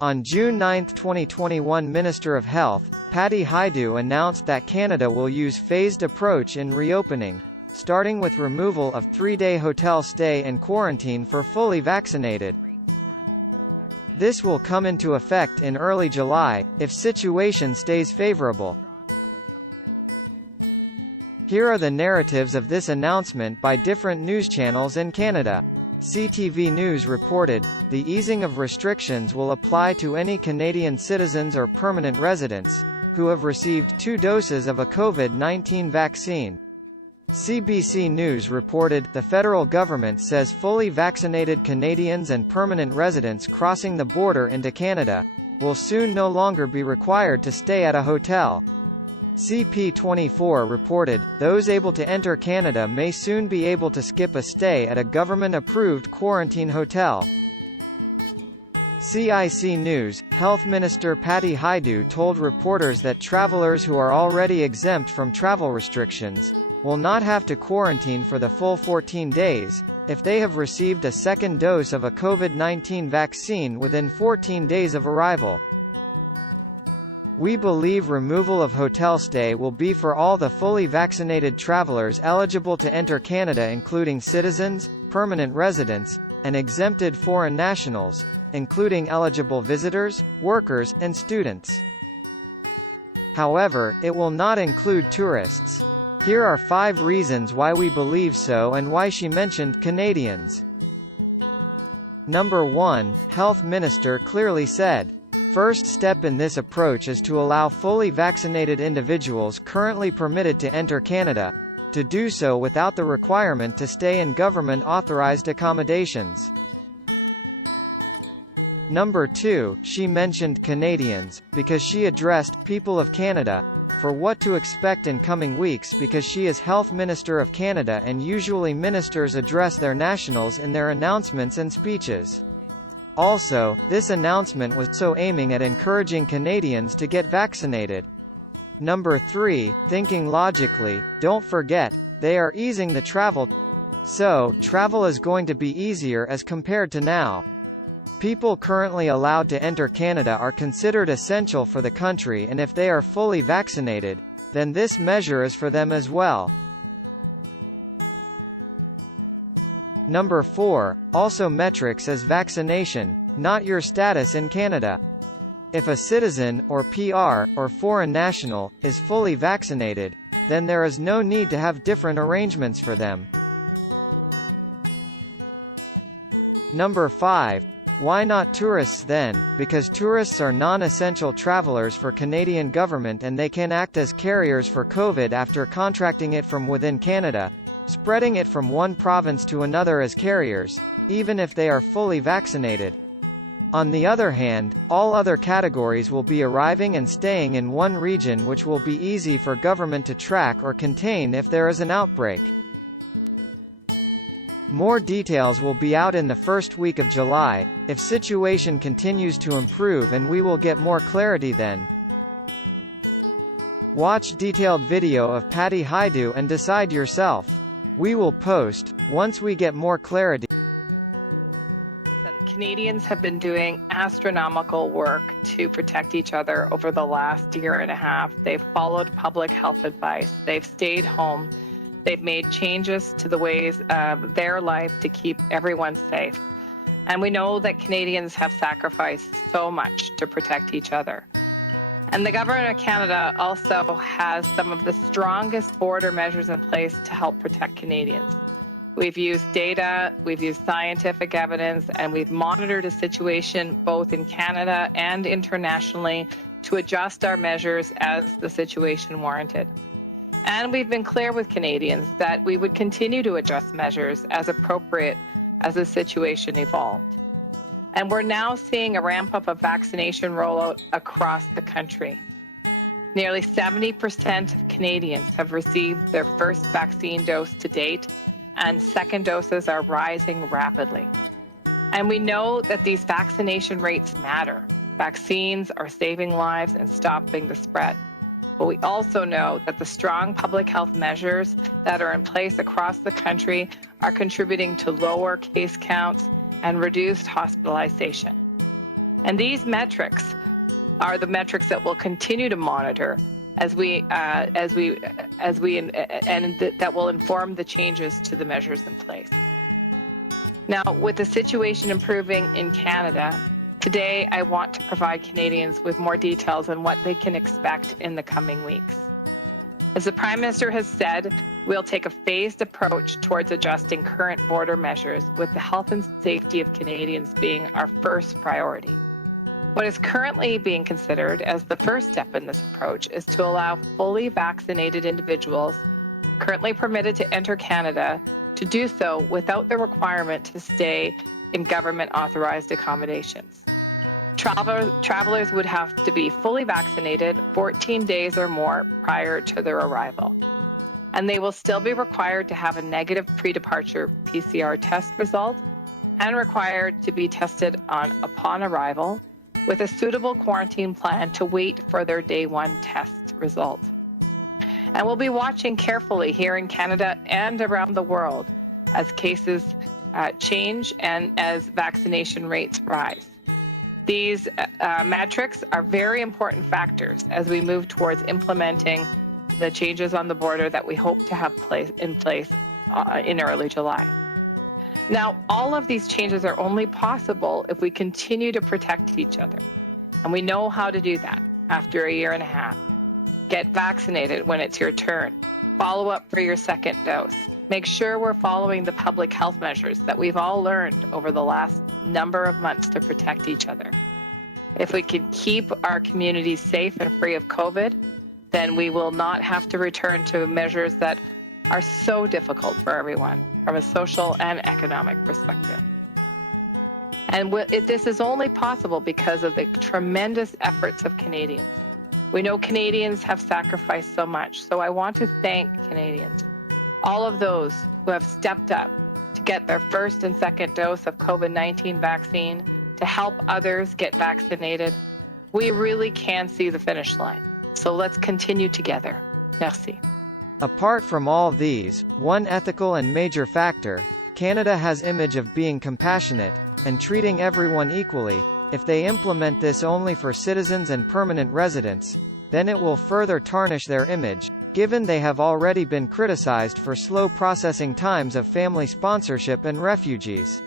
On June 9, 2021, Minister of Health, Patty Hajdu announced that Canada will use phased approach in reopening, starting with removal of 3-day hotel stay and quarantine for fully vaccinated. This will come into effect in early July, if situation stays favorable. Here are the narratives of this announcement by different news channels in Canada. CTV News reported, the easing of restrictions will apply to any Canadian citizens or permanent residents who have received 2 doses of a COVID-19 vaccine. CBC News reported, the federal government says fully vaccinated Canadians and permanent residents crossing the border into Canada will soon no longer be required to stay at a hotel. CP24 reported, those able to enter Canada may soon be able to skip a stay at a government-approved quarantine hotel. CIC News, Health Minister Patty Hajdu told reporters that travelers who are already exempt from travel restrictions will not have to quarantine for the full 14 days, if they have received a second dose of a COVID-19 vaccine within 14 days of arrival. We believe removal of hotel stay will be for all the fully vaccinated travelers eligible to enter Canada, including citizens, permanent residents, and exempted foreign nationals, including eligible visitors, workers, and students. However, it will not include tourists. Here are 5 reasons why we believe so and why she mentioned Canadians. Number 1, Health Minister clearly said, first step in this approach is to allow fully vaccinated individuals currently permitted to enter Canada to do so without the requirement to stay in government-authorized accommodations. Number 2, she mentioned Canadians, because she addressed people of Canada for what to expect in coming weeks, because she is Health Minister of Canada and usually ministers address their nationals in their announcements and speeches. Also, this announcement was so aiming at encouraging Canadians to get vaccinated. Number 3, thinking logically, don't forget, they are easing the travel. So, travel is going to be easier as compared to now. People currently allowed to enter Canada are considered essential for the country, and if they are fully vaccinated, then this measure is for them as well. Number 4, also metrics as vaccination, not your status in Canada. If a citizen, or PR, or foreign national, is fully vaccinated, then there is no need to have different arrangements for them. Number 5, why not tourists then? Because tourists are non-essential travelers for Canadian government and they can act as carriers for COVID after contracting it from within Canada, spreading it from one province to another as carriers, even if they are fully vaccinated. On the other hand, all other categories will be arriving and staying in one region, which will be easy for government to track or contain if there is an outbreak. More details will be out in the first week of July, if situation continues to improve, and we will get more clarity then. Watch detailed video of Patty Hajdu and decide yourself. We will post, once we get more clarity. Canadians have been doing astronomical work to protect each other over the last year and a half. They've followed public health advice. They've stayed home. They've made changes to the ways of their life to keep everyone safe. And we know that Canadians have sacrificed so much to protect each other. And the Government of Canada also has some of the strongest border measures in place to help protect Canadians. We've used data, we've used scientific evidence, and we've monitored a situation both in Canada and internationally to adjust our measures as the situation warranted. And we've been clear with Canadians that we would continue to adjust measures as appropriate as the situation evolved. And we're now seeing a ramp up of vaccination rollout across the country. Nearly 70% of Canadians have received their first vaccine dose to date, and second doses are rising rapidly. And we know that these vaccination rates matter. Vaccines are saving lives and stopping the spread. But we also know that the strong public health measures that are in place across the country are contributing to lower case counts and reduced hospitalization. And these metrics are the metrics that we'll continue to monitor as we and that will inform the changes to the measures in place. Now, with the situation improving in Canada, today I want to provide Canadians with more details on what they can expect in the coming weeks. As the Prime Minister has said, we'll take a phased approach towards adjusting current border measures, with the health and safety of Canadians being our first priority. What is currently being considered as the first step in this approach is to allow fully vaccinated individuals currently permitted to enter Canada to do so without the requirement to stay in government-authorized accommodations. Travelers would have to be fully vaccinated 14 days or more prior to their arrival. And they will still be required to have a negative pre-departure PCR test result and required to be tested upon arrival, with a suitable quarantine plan to wait for their day one test result. And we'll be watching carefully here in Canada and around the world as cases change and as vaccination rates rise. These metrics are very important factors as we move towards implementing the changes on the border that we hope to have in place in early July. Now, all of these changes are only possible if we continue to protect each other. And we know how to do that after a year and a half. Get vaccinated when it's your turn. Follow up for your second dose. Make sure we're following the public health measures that we've all learned over the last number of months to protect each other. If we can keep our communities safe and free of COVID, then we will not have to return to measures that are so difficult for everyone from a social and economic perspective. And this is only possible because of the tremendous efforts of Canadians. We know Canadians have sacrificed so much, so I want to thank Canadians, all of those who have stepped up to get their first and second dose of COVID-19 vaccine, to help others get vaccinated. We really can see the finish line. So let's continue together. Merci. Apart from all these, one ethical and major factor, Canada has image of being compassionate and treating everyone equally. If they implement this only for citizens and permanent residents, then it will further tarnish their image, given they have already been criticized for slow processing times of family sponsorship and refugees.